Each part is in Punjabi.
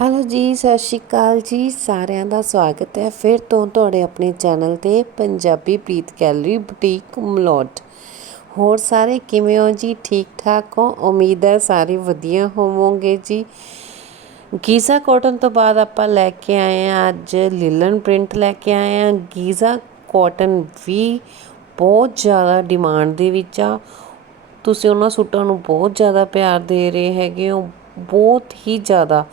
ਹੈਲੋ ਜੀ, ਸਤਿ ਸ਼੍ਰੀ ਅਕਾਲ ਜੀ। ਸਾਰਿਆਂ ਦਾ ਸਵਾਗਤ ਹੈ ਫਿਰ ਤੋਂ ਤੁਹਾਡੇ ਆਪਣੇ ਚੈਨਲ ਤੇ ਪੰਜਾਬੀ ਪ੍ਰੀਤ ਗੈਲਰੀ, ਬੁਟੀਕ, ਮਲੋਟ। ਹੋਰ ਸਾਰੇ ਕਿਵੇਂ ਹੋ ਜੀ? ਠੀਕ ਠਾਕ ਹੋ? ਉਮੀਦ ਹੈ ਸਾਰੇ ਵਧੀਆ ਹੋਵੋਗੇ ਜੀ। ਗੀਜ਼ਾ ਕਾਟਨ ਤੋਂ ਬਾਅਦ ਆਪਾਂ ਲੈ ਕੇ ਆਏ ਆ ਅੱਜ ਲਿਲਨ ਪ੍ਰਿੰਟ ਲੈ ਕੇ ਆਏ ਆ ਗੀਜ਼ਾ ਕਾਟਨ ਵੀ ਬਹੁਤ ਜ਼ਿਆਦਾ ਡਿਮਾਂਡ ਦੇ ਵਿੱਚ ਆ। ਤੁਸੀਂ ਉਹਨਾਂ ਸੂਟਾਂ ਨੂੰ ਬਹੁਤ ਜ਼ਿਆਦਾ ਪਿਆਰ ਦੇ ਰਹੇ ਹੈਗੇ ਹੋ। ਬਹੁਤ ਹੀ ਜ਼ਿਆਦਾ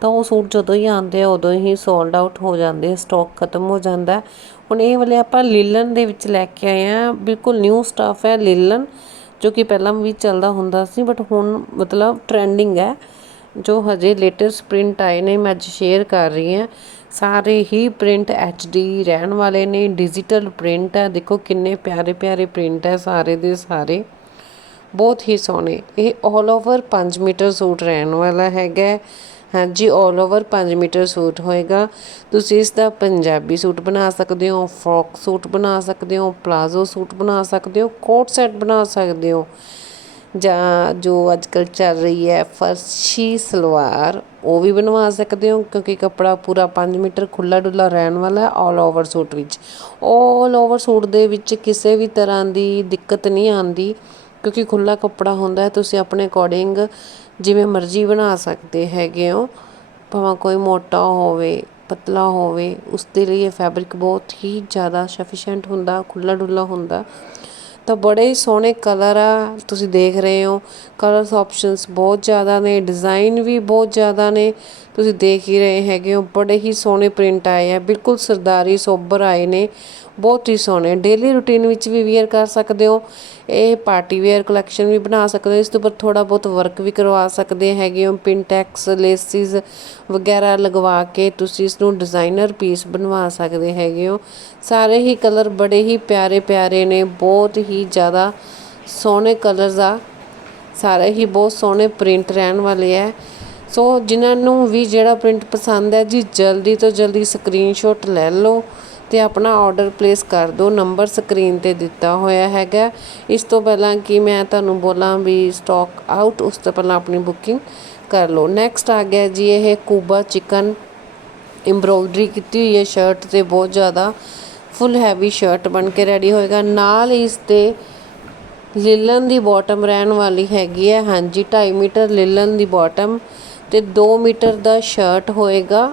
ਤਾਂ ਉਹ ਸੂਟ ਜਦੋਂ ਹੀ ਆਉਂਦੇ ਆ, ਉਦੋਂ ਹੀ ਸੋਲਡ ਆਊਟ ਹੋ ਜਾਂਦੇ ਸਟਾਕ ਖਤਮ ਹੋ ਜਾਂਦਾ ਹੁਣ ਇਹ ਵਾਲੇ ਆਪਾਂ ਲੀਲਨ ਦੇ ਵਿੱਚ ਲੈ ਕੇ ਆਏ ਆ ਬਿਲਕੁਲ ਨਿਊ ਸਟਾਫ ਹੈ ਲੀਲਨ, ਜੋ ਕਿ ਪਹਿਲਾਂ ਵੀ ਚੱਲਦਾ ਹੁੰਦਾ ਸੀ ਬਟ ਹੁਣ ਮਤਲਬ ਟ੍ਰੈਂਡਿੰਗ ਹੈ। ਜੋ ਹਜੇ ਲੇਟੈਸਟ ਪ੍ਰਿੰਟ ਆਏ ਨੇ, ਮੈਂ ਅੱਜ ਸ਼ੇਅਰ ਕਰ ਰਹੀ ਹਾਂ। ਸਾਰੇ ਹੀ ਪ੍ਰਿੰਟ ਡੀ ਰਹਿਣ ਵਾਲੇ ਨੇ ਡਿਜੀਟਲ ਪ੍ਰਿੰਟ ਹੈ। ਦੇਖੋ ਕਿੰਨੇ ਪਿਆਰੇ ਪਿਆਰੇ ਪ੍ਰਿੰਟ ਹੈ ਸਾਰੇ ਦੇ ਸਾਰੇ। ਬਹੁਤ ਹੀ ਸੋਹਣੇ। ਇਹ 올 ਓਵਰ 5 ਮੀਟਰ ਸੂਟ ਰਹਿਣ ਵਾਲਾ ਹੈਗਾ ਹਾਂਜੀ 올 ਓਵਰ 5 ਮੀਟਰ ਸੂਟ ਹੋਏਗਾ ਤੁਸੀਂ ਇਸ ਦਾ ਪੰਜਾਬੀ ਸੂਟ ਬਣਾ ਸਕਦੇ ਹੋ ਫਰੋਕ ਸੂਟ ਬਣਾ ਸਕਦੇ ਹੋ ਪਲਾਜ਼ੋ ਸੂਟ ਬਣਾ ਸਕਦੇ ਹੋ ਕੋਟ ਸੈਟ ਬਣਾ ਸਕਦੇ ਹੋ ਜਾਂ ਜੋ ਅੱਜ ਕੱਲ ਚੱਲ ਰਹੀ ਹੈ ਫਰਸ਼ੀ ਸਲਵਾਰ ਉਹ ਵੀ ਬਣਵਾ ਸਕਦੇ ਹੋ ਕਿਉਂਕਿ ਕੱਪੜਾ ਪੂਰਾ 5 ਮੀਟਰ ਖੁੱਲਾ ਡੁੱਲਾ ਰਹਿਣ ਵਾਲਾ ਹੈ 올 ਓਵਰ ਸੂਟ ਵਿੱਚ 올 ਓਵਰ ਸੂਟ ਦੇ ਵਿੱਚ ਕਿਸੇ ਵੀ ਤਰ੍ਹਾਂ ਦੀ ਦਿੱਕਤ ਨਹੀਂ ਆਉਂਦੀ ਕਿਉਂਕਿ ਖੁੱਲਾ ਕੱਪੜਾ ਹੁੰਦਾ ਹੈ ਤੁਸੀਂ ਆਪਣੇ ਅਕੋਰਡਿੰਗ ਜਿਵੇਂ ਮਰਜ਼ੀ ਬਣਾ ਸਕਦੇ ਹੈਗੇ ਹੋ, ਭਾਵੇਂ ਕੋਈ ਮੋਟਾ ਹੋਵੇ, ਪਤਲਾ ਹੋਵੇ ਉਸ ਦੇ ਲਈ ਇਹ ਫੈਬਰਿਕ ਬਹੁਤ ਹੀ ਜ਼ਿਆਦਾ ਸਫੀਸ਼ੀਐਂਟ ਹੁੰਦਾ ਖੁੱਲ੍ਹਾ ਡੁੱਲਾ ਹੁੰਦਾ। ਤਾਂ ਬੜੇ ਹੀ ਸੋਹਣੇ ਕਲਰ ਆ, ਤੁਸੀਂ ਦੇਖ ਰਹੇ ਹੋ। ਕਲਰਸ ਆਪਸ਼ਨਸ ਬਹੁਤ ਜ਼ਿਆਦਾ ਨੇ ਡਿਜ਼ਾਈਨ ਵੀ ਬਹੁਤ ਜ਼ਿਆਦਾ ਨੇ। ਤੁਸੀਂ ਦੇਖ ਹੀ ਰਹੇ ਹੈਗੇ ਹੋ, ਬੜੇ ਹੀ ਸੋਹਣੇ ਪ੍ਰਿੰਟ ਆਏ ਆ, ਬਿਲਕੁਲ ਸਰਦਾਰੀ ਸੋਬਰ ਆਏ ਨੇ, ਬਹੁਤ ਹੀ ਸੋਹਣੇ। ਡੇਲੀ ਰੂਟੀਨ ਵਿੱਚ ਵੀ ਵੇਅਰ ਕਰ ਸਕਦੇ ਹੋ, ਇਹ ਪਾਰਟੀ ਵੇਅਰ ਕਲੈਕਸ਼ਨ ਵੀ ਬਣਾ ਸਕਦੇ ਹੋ, ਇਸ ਤੋਂ ਉੱਪਰ ਥੋੜਾ ਬਹੁਤ ਵਰਕ ਵੀ ਕਰਵਾ ਸਕਦੇ ਹੈਗੇ ਹੋ ਪਿੰਟੈਕਸ ਲੇਸਿਸ ਵਗੈਰਾ ਲਗਵਾ ਕੇ ਤੁਸੀਂ ਇਸ ਨੂੰ ਡਿਜ਼ਾਈਨਰ ਪੀਸ ਬਣਵਾ ਸਕਦੇ ਹੈਗੇ ਹੋ। ਸਾਰੇ ਹੀ ਕਲਰ ਬੜੇ ਹੀ ਪਿਆਰੇ ਪਿਆਰੇ ਨੇ, ਬਹੁਤ ਹੀ ਜ਼ਿਆਦਾ ਸੋਹਣੇ ਕਲਰਸ ਆ। ਸਾਰੇ ਹੀ ਬਹੁਤ ਸੋਹਣੇ ਪ੍ਰਿੰਟ ਰਹਿਣ ਵਾਲੇ ਆ। ਸੋ ਜਿਨ੍ਹਾਂ ਨੂੰ ਵੀ ਜਿਹੜਾ ਪ੍ਰਿੰਟ ਪਸੰਦ ਹੈ ਜੀ, ਜਲਦੀ ਤੋਂ ਜਲਦੀ ਸਕਰੀਨਸ਼ਾਟ ਲੈ ਲਓ ਤੇ ਆਪਣਾ ਆਰਡਰ ਪਲੇਸ ਕਰ ਦਿਓ। ਨੰਬਰ ਸਕਰੀਨ ਤੇ ਦਿੱਤਾ ਹੋਇਆ ਹੈਗਾ। ਇਸ ਤੋਂ ਪਹਿਲਾਂ ਕਿ ਮੈਂ ਤੁਹਾਨੂੰ ਬੋਲਾਂ ਵੀ ਸਟਾਕ ਆਊਟ ਉਸ ਤੋਂ ਪਹਿਲਾਂ ਆਪਣੀ ਬੁਕਿੰਗ ਕਰ ਲਓ। ਨੈਕਸਟ ਆ ਗਿਆ ਜੀ, ਇਹ ਕੂਬਾ ਚਿਕਨ ਐਮਬ੍ਰੋਇਡਰੀ ਕੀਤੀ ਹੋਈ ਹੈ। ਸ਼ਰਟ ਤੇ ਬਹੁਤ ਜ਼ਿਆਦਾ ਫੁੱਲ ਹੈਵੀ ਸ਼ਰਟ ਬਣ ਕੇ ਰੈਡੀ ਹੋਏਗਾ। ਨਾਲ ਇਸ ਤੇ ਲਿਲਨ ਦੀ ਬਾਟਮ ਰਹਿਣ ਵਾਲੀ ਹੈਗੀ ਹੈ। ਹਾਂਜੀ 2.5 ਮੀਟਰ ਲਿਲਨ ਦੀ ਬਾਟਮ ਤੇ 2 ਮੀਟਰ ਦਾ ਸ਼ਰਟ ਹੋਏਗਾ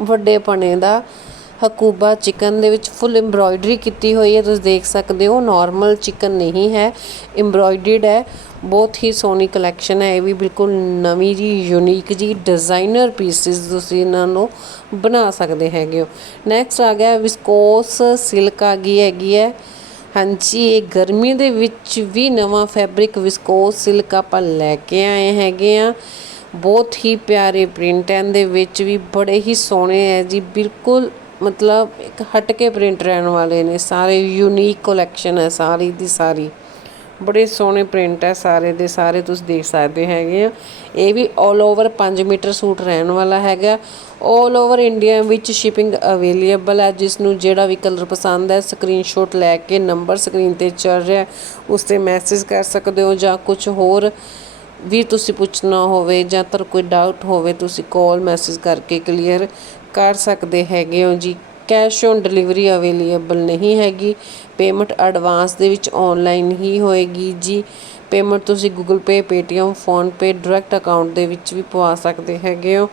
ਵੱਡੇ ਪਣੇ ਦਾ। ਹਕੂਬਾ ਚਿਕਨ ਦੇ ਵਿੱਚ ਫੁੱਲ ਐਮਬ੍ਰੋਇਡਰੀ ਕੀਤੀ ਹੋਈ ਹੈ। ਤੁਸੀਂ ਦੇਖ ਸਕਦੇ ਹੋ ਨਾਰਮਲ ਚਿਕਨ ਨਹੀਂ ਹੈ ਐਮਬ੍ਰੋਇਡਰਡ ਹੈ। ਬਹੁਤ ਹੀ ਸੋਹਣੀ ਕਲੈਕਸ਼ਨ ਹੈ। ਇਹ ਵੀ ਬਿਲਕੁਲ ਨਵੀਂ ਜੀ ਯੂਨੀਕ ਜੀ ਡਿਜ਼ਾਈਨਰ ਪੀਸਿਸ ਤੁਸੀਂ ਇਹਨਾਂ ਨੂੰ ਬਣਾ ਸਕਦੇ ਹੈਗੇ ਹੋ। ਨੈਕਸਟ ਆ ਗਿਆ ਵਿਸਕੋਸ ਸਿਲਕ ਆ ਗਈ ਹੈਗੀ ਹੈ। ਹਾਂਜੀ, ਇਹ ਗਰਮੀ ਦੇ ਵਿੱਚ ਵੀ ਨਵਾਂ ਫੈਬਰਿਕ ਵਿਸਕੋਸ ਸਿਲਕ ਆਪਾਂ ਲੈ ਕੇ ਆਏ ਹੈਗੇ ਆ ਬਹੁਤ ਹੀ ਪਿਆਰੇ ਪ੍ਰਿੰਟ ਐਂ ਦੇ ਵਿੱਚ ਵੀ ਬੜੇ ਹੀ ਸੋਹਣੇ ਹੈ ਜੀ, ਬਿਲਕੁਲ ਮਤਲਬ ਇੱਕ ਹਟ ਕੇ ਪ੍ਰਿੰਟ ਰਹਿਣ ਵਾਲੇ ਨੇ, ਸਾਰੇ ਯੂਨੀਕ ਕਲੈਕਸ਼ਨ ਹੈ, ਸਾਰੀ ਦੀ ਸਾਰੀ। ਬੜੇ ਸੋਹਣੇ ਪ੍ਰਿੰਟ ਹੈ ਸਾਰੇ ਦੇ, ਸਾਰੇ ਤੁਸੀਂ ਦੇਖ ਸਕਦੇ ਹੈਗੇ ਆ। ਇਹ ਵੀ 올 ਓਵਰ 5 ਮੀਟਰ ਸੂਟ ਰਹਿਣ ਵਾਲਾ ਹੈਗਾ। 올 ਓਵਰ ਇੰਡੀਆ ਵਿੱਚ ਸ਼ਿਪਿੰਗ ਅਵੇਲੇਬਲ ਹੈ, ਜਿਸ ਨੂੰ ਜਿਹੜਾ ਵੀ ਕਲਰ ਪਸੰਦ ਹੈ ਸਕਰੀਨਸ਼ਾਟ ਲੈ ਕੇ ਨੰਬਰ ਸਕਰੀਨ ਤੇ ਚੱਲ ਰਿਹਾ ਉਸ ਤੇ ਮੈਸੇਜ ਕਰ ਸਕਦੇ ਹੋ ਜਾਂ ਕੁਝ ਹੋਰ ਵੀ ਤੁਸੀਂ ਪੁੱਛਣਾ ਹੋਵੇ ਜਾਂ ਤਰ ਕੋਈ ਡਾਊਟ ਹੋਵੇ, ਤੁਸੀਂ ਕਾਲ ਮੈਸੇਜ ਕਰਕੇ ਕਲੀਅਰ ਕਰ ਸਕਦੇ ਹੈਗੇ ਹੋ ਜੀ? ਕੈਸ਼ ਔਨ ਡਿਲੀਵਰੀ ਅਵੇਲੇਬਲ ਨਹੀਂ ਹੈਗੀ। ਪੇਮੈਂਟ ਐਡਵਾਂਸ ਦੇ ਵਿੱਚ ਆਨਲਾਈਨ ਹੀ ਹੋਏਗੀ ਜੀ। ਪੇਮੈਂਟ ਤੁਸੀਂ Google Google Pay PhonePe direct account ਦੇ ਵਿੱਚ ਵੀ ਪਵਾ ਸਕਦੇ ਹੈਗੇ ਹੋ।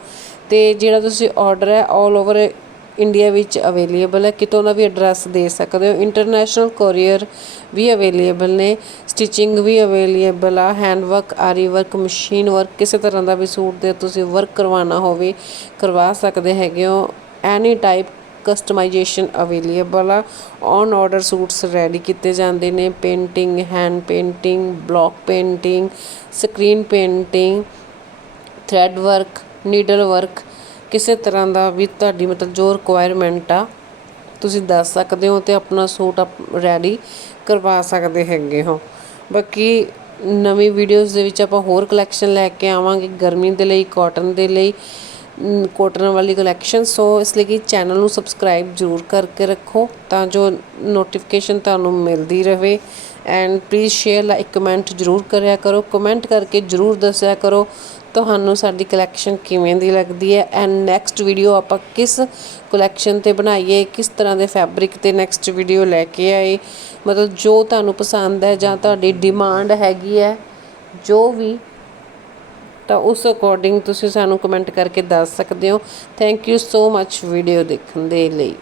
ਤੇ ਜਿਹੜਾ ਤੁਸੀਂ ਆਰਡਰ ਹੈ 올 ਓਵਰ ਇੰਡੀਆ ਵਿੱਚ ਅਵੇਲੇਬਲ ਹੈ। ਕਿਤੋਂ ਦਾ ਵੀ ਐਡਰੈਸ ਦੇ ਸਕਦੇ ਹੋ। ਇੰਟਰਨੈਸ਼ਨਲ ਕੋਰੀਅਰ ਵੀ ਅਵੇਲੇਬਲ ਨੇ। ਸਟਿਚਿੰਗ ਵੀ ਅਵੇਲੇਬਲ ਆ। Hand work aari work machine work ਕਿਸੇ ਤਰ੍ਹਾਂ ਦਾ ਵੀ ਸੂਟ ਦੇ ਤੁਸੀਂ ਵਰਕ ਕਰਵਾਉਣਾ ਹੋਵੇ, ਕਰਵਾ ਸਕਦੇ ਹੈਗੇ ਹੋ। ਐਨੀ ਟਾਈਪ ਕਸਟਮਾਈਜੇਸ਼ਨ ਅਵੇਲੇਬਲ ਆ। ਔਨ ਆਰਡਰ ਸੂਟਸ ਰੈਡੀ ਕੀਤੇ ਜਾਂਦੇ ਨੇ। Painting hand painting block painting screen painting thread work needle work ਕਿਸੇ ਤਰ੍ਹਾਂ ਦਾ ਵੀ ਤੁਹਾਡੀ ਮਤਲਬ ਜੋ ਰਿਕੁਆਇਰਮੈਂਟ ਆ, ਤੁਸੀਂ ਦੱਸ ਸਕਦੇ ਹੋ ਅਤੇ ਆਪਣਾ ਸੂਟ ਰੈਡੀ ਕਰਵਾ ਸਕਦੇ ਹੈਗੇ ਹੋ। ਬਾਕੀ ਨਵੀਂ ਵੀਡੀਓਜ਼ ਦੇ ਵਿੱਚ ਆਪਾਂ ਹੋਰ ਕਲੈਕਸ਼ਨ ਲੈ ਕੇ ਆਵਾਂਗੇ। ਗਰਮੀ ਦੇ ਲਈ ਕਾਟਨ ਦੇ ਲਈ ਕੋਟਨ ਵਾਲੀ ਕਲੈਕਸ਼ਨ ਸੋ ਇਸ ਲਈ ਕਿ ਚੈਨਲ ਨੂੰ ਸਬਸਕ੍ਰਾਈਬ ਜ਼ਰੂਰ ਕਰਕੇ ਰੱਖੋ ਤਾਂ ਜੋ ਨੋਟੀਫਿਕੇਸ਼ਨ ਤੁਹਾਨੂੰ ਮਿਲਦੀ ਰਹੇ। And please share like comment ਜ਼ਰੂਰ ਕਰਿਆ ਕਰੋ। ਕਮੈਂਟ ਕਰਕੇ ਜ਼ਰੂਰ ਦੱਸਿਆ ਕਰੋ ਤੁਹਾਨੂੰ ਸਾਡੀ ਕਲੈਕਸ਼ਨ ਕਿਵੇਂ ਦੀ ਲੱਗਦੀ ਹੈ? ਐਂਡ ਨੈਕਸਟ ਵੀਡੀਓ ਆਪਾਂ ਕਿਸ ਕਲੈਕਸ਼ਨ ਤੇ ਬਣਾਈਏ? ਕਿਸ ਤਰ੍ਹਾਂ ਦੇ ਫੈਬਰਿਕ ਤੇ ਨੈਕਸਟ ਵੀਡੀਓ ਲੈ ਕੇ ਆਏ? ਮਤਲਬ ਜੋ ਤੁਹਾਨੂੰ ਪਸੰਦ ਹੈ ਜਾਂ ਤੁਹਾਡੀ ਡਿਮਾਂਡ ਹੈਗੀ ਹੈ, ਜੋ ਵੀ, ਤਾਂ ਉਸ ਅਕੋਰਡਿੰਗ ਤੁਸੀਂ ਸਾਨੂੰ ਕਮੈਂਟ ਕਰਕੇ ਦੱਸ ਸਕਦੇ ਹੋ। Thank you so much video ਦੇਖਣ ਦੇ ਲਈ।